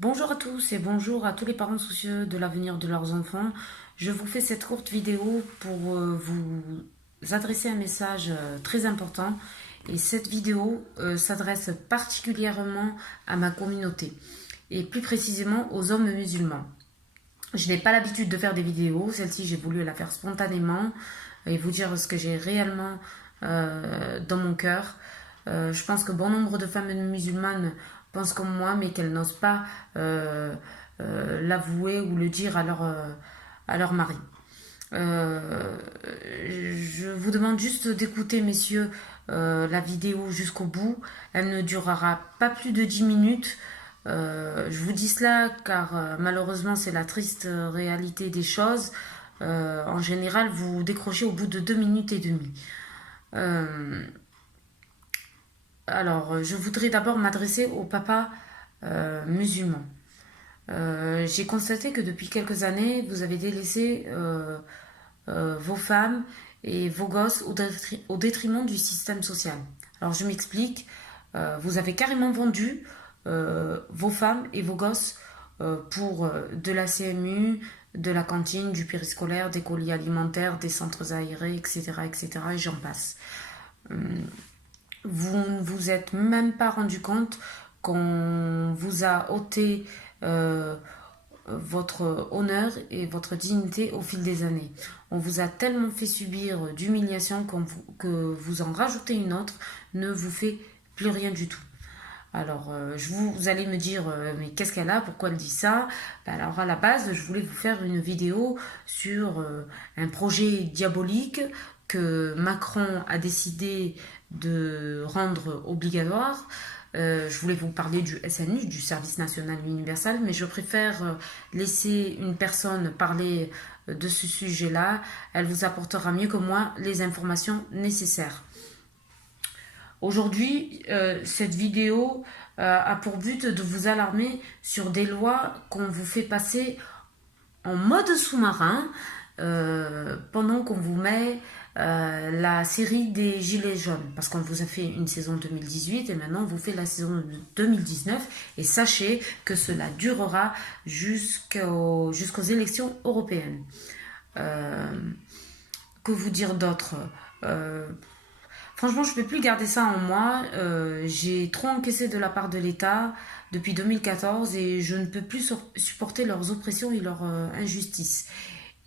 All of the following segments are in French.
Bonjour à tous et bonjour à tous les parents soucieux de l'avenir de leurs enfants. Je vous fais cette courte vidéo pour vous adresser un message très important. Et cette vidéo s'adresse particulièrement à ma communauté et plus précisément aux hommes musulmans. Je n'ai pas l'habitude de faire des vidéos, celle-ci j'ai voulu la faire spontanément et vous dire ce que j'ai réellement dans mon cœur. Je pense que bon nombre de femmes musulmanes pensent comme moi, mais qu'elles n'osent pas l'avouer ou le dire à leur mari. Je vous demande juste d'écouter, messieurs, la vidéo jusqu'au bout. Elle ne durera pas plus de 10 minutes. Je vous dis cela car malheureusement c'est la triste réalité des choses. En général, vous décrochez au bout de 2 minutes et demie. Alors, je voudrais d'abord m'adresser aux papas musulmans. J'ai constaté que depuis quelques années, vous avez délaissé vos femmes et vos gosses au détriment du système social. Alors, je m'explique. Vous avez carrément vendu vos femmes et vos gosses pour de la CMU, de la cantine, du périscolaire, des colis alimentaires, des centres aérés, etc., etc., et j'en passe. Vous ne vous êtes même pas rendu compte qu'on vous a ôté votre honneur et votre dignité au fil des années. On vous a tellement fait subir d'humiliation que vous en rajoutez une autre ne vous fait plus rien du tout. Alors, vous allez me dire, mais qu'est-ce qu'elle a? Pourquoi elle dit ça? Alors, à la base, je voulais vous faire une vidéo sur un projet diabolique que Macron a décidé de rendre obligatoire. Je voulais vous parler du SNU, du Service National Universel, mais je préfère laisser une personne parler de ce sujet-là. Elle vous apportera mieux que moi les informations nécessaires. Aujourd'hui, cette vidéo a pour but de vous alarmer sur des lois qu'on vous fait passer en mode sous-marin pendant qu'on vous met la série des Gilets jaunes. Parce qu'on vous a fait une saison 2018 et maintenant on vous fait la saison 2019. Et sachez que cela durera jusqu'aux élections européennes. Que vous dire d'autre Franchement, je ne peux plus garder ça en moi. J'ai trop encaissé de la part de l'État depuis 2014 et je ne peux plus supporter leurs oppressions et leurs injustices.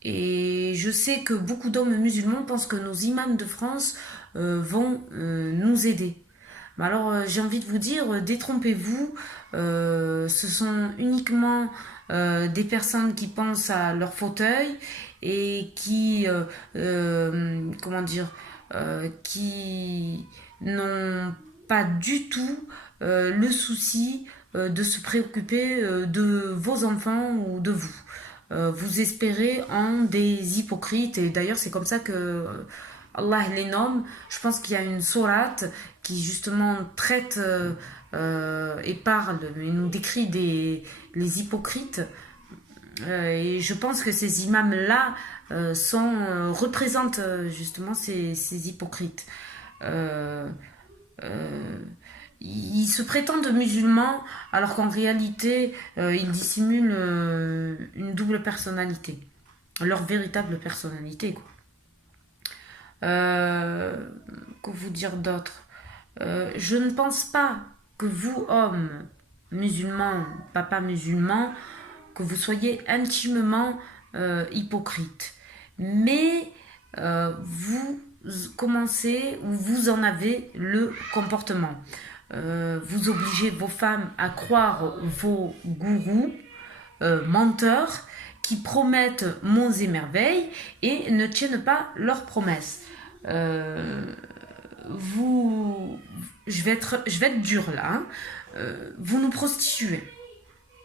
Et je sais que beaucoup d'hommes musulmans pensent que nos imams de France vont nous aider. Mais alors, j'ai envie de vous dire, détrompez-vous. Ce sont uniquement des personnes qui pensent à leur fauteuil et qui, comment dire, qui n'ont pas du tout le souci de se préoccuper de vos enfants ou de vous. Vous espérez en des hypocrites et d'ailleurs c'est comme ça que Allah les nomme. Je pense qu'il y a une sourate qui justement traite et parle et nous décrit les hypocrites. Et je pense que ces imams-là représentent justement ces hypocrites. Euh, euh, ils se prétendent musulmans alors qu'en réalité, ils dissimulent une double personnalité. Leur véritable personnalité, quoi. Euh, que vous dire d'autre Je ne pense pas que vous, hommes musulmans, papa musulmans, que vous soyez intimement hypocrite. Mais vous commencez ou vous en avez le comportement. Vous obligez vos femmes à croire vos gourous menteurs qui promettent monts et merveilles et ne tiennent pas leurs promesses. Euh, je vais être dure là. Hein. Vous nous prostituez.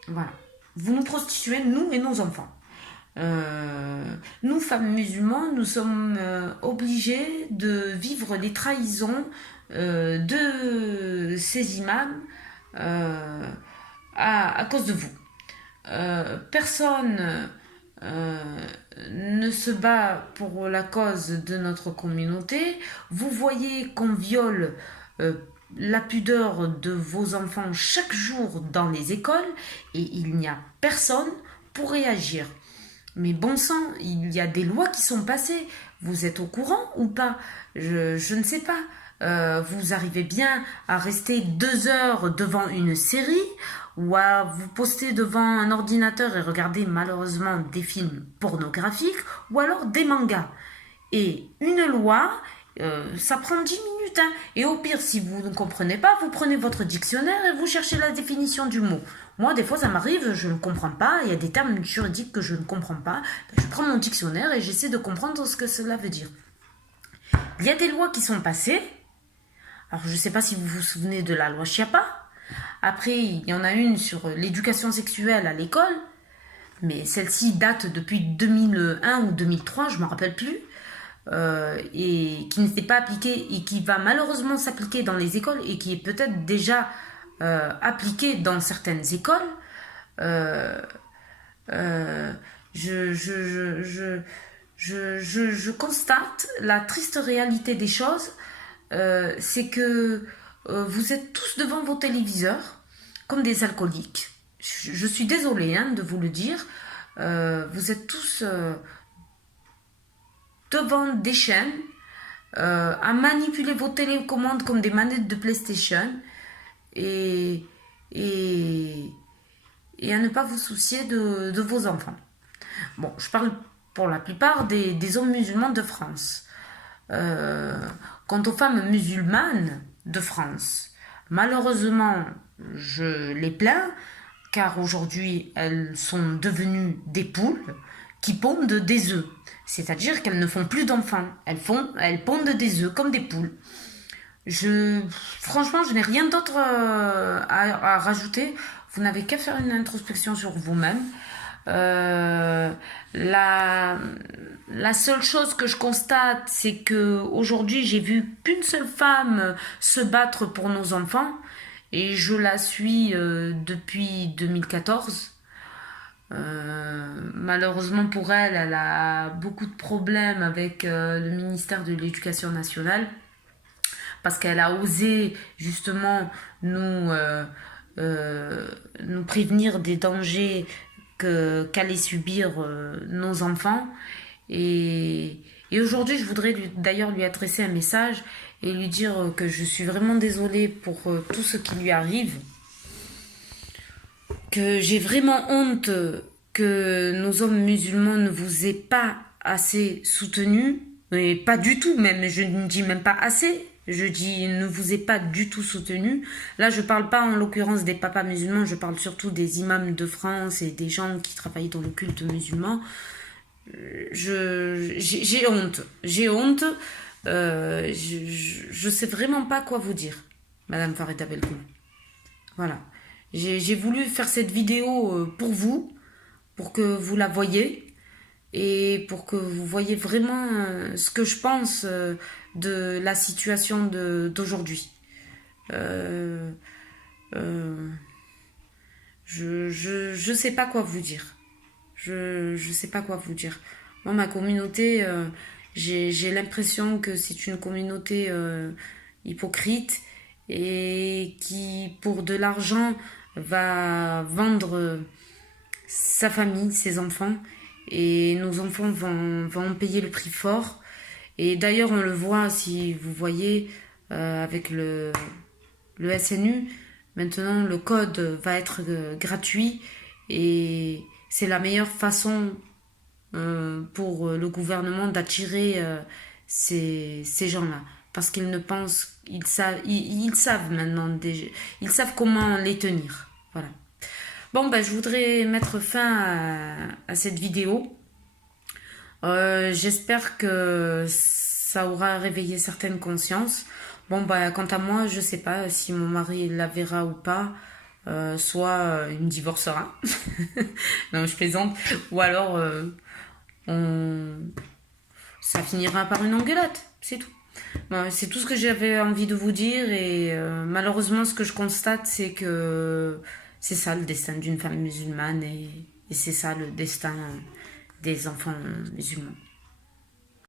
Voilà. Vous nous prostituez, nous et nos enfants. Nous, femmes musulmanes, nous sommes obligés de vivre les trahisons de ces imams à cause de vous. Personne ne se bat pour la cause de notre communauté. Vous voyez qu'on viole la pudeur de vos enfants chaque jour dans les écoles et il n'y a personne pour réagir. Mais bon sang, il y a des lois qui sont passées. Vous êtes au courant ou pas? Je ne sais pas. Vous arrivez bien à rester 2 heures devant une série ou à vous poster devant un ordinateur et regarder malheureusement des films pornographiques ou alors des mangas. Et une loi, ça prend 10 minutes. Hein. Et au pire, si vous ne comprenez pas, vous prenez votre dictionnaire et vous cherchez la définition du mot. Moi, des fois, ça m'arrive, je ne comprends pas. Il y a des termes juridiques que je ne comprends pas. Je prends mon dictionnaire et j'essaie de comprendre ce que cela veut dire. Il y a des lois qui sont passées. Alors, je ne sais pas si vous vous souvenez de la loi Chiappa. Après, il y en a une sur l'éducation sexuelle à l'école. Mais celle-ci date depuis 2001 ou 2003, je ne me rappelle plus. Et qui ne s'est pas appliquée et qui va malheureusement s'appliquer dans les écoles et qui est peut-être déjà appliquée dans certaines écoles. Je constate la triste réalité des choses, c'est que vous êtes tous devant vos téléviseurs comme des alcooliques. Je suis désolée de vous le dire. Vous êtes tous devant des chaînes, à manipuler vos télécommandes comme des manettes de PlayStation et, et, et à ne pas vous soucier de vos enfants. Bon, je parle pour la plupart des hommes musulmans de France. Quant aux femmes musulmanes de France, malheureusement, je les plains, car aujourd'hui, elles sont devenues des poules qui pondent des œufs. C'est-à-dire qu'elles ne font plus d'enfants. Elles pondent des œufs comme des poules. Franchement, je n'ai rien d'autre à rajouter. Vous n'avez qu'à faire une introspection sur vous-même. La seule chose que je constate, c'est que aujourd'hui, j'ai vu qu'une seule femme se battre pour nos enfants. Et je la suis depuis 2014. Malheureusement pour elle, elle a beaucoup de problèmes avec le ministère de l'Éducation nationale parce qu'elle a osé justement nous prévenir des dangers qu'allaient subir nos enfants. Et aujourd'hui, je voudrais d'ailleurs lui adresser un message et lui dire que je suis vraiment désolée pour tout ce qui lui arrive. Que j'ai vraiment honte que nos hommes musulmans ne vous aient pas assez soutenus, et pas du tout même, je ne dis même pas assez, je dis ne vous aient pas du tout soutenus. Là, je parle pas en l'occurrence des papas musulmans, je parle surtout des imams de France et des gens qui travaillent dans le culte musulman. J'ai honte, je sais vraiment pas quoi vous dire, Madame Farida Belkoum. Voilà. J'ai voulu faire cette vidéo pour vous, pour que vous la voyiez et pour que vous voyiez vraiment ce que je pense de la situation d'aujourd'hui. Je sais pas quoi vous dire. Je sais pas quoi vous dire. Moi, ma communauté, j'ai l'impression que c'est une communauté hypocrite et qui, pour de l'argent, va vendre sa famille, ses enfants, et nos enfants vont en payer le prix fort. Et d'ailleurs, on le voit, si vous voyez, avec le SNU, maintenant le code va être gratuit, et c'est la meilleure façon pour le gouvernement d'attirer ces gens-là. Parce qu'ils ne pensent, ils savent maintenant, ils savent comment les tenir. Voilà. Bon, je voudrais mettre fin à cette vidéo. J'espère que ça aura réveillé certaines consciences. Bon, quant à moi, je sais pas si mon mari la verra ou pas. Soit il me divorcera. Non, je plaisante. Ou alors, ça finira par une engueulade. C'est tout. C'est tout ce que j'avais envie de vous dire. Et malheureusement, ce que je constate, c'est que c'est ça le destin d'une femme musulmane. Et c'est ça le destin des enfants musulmans.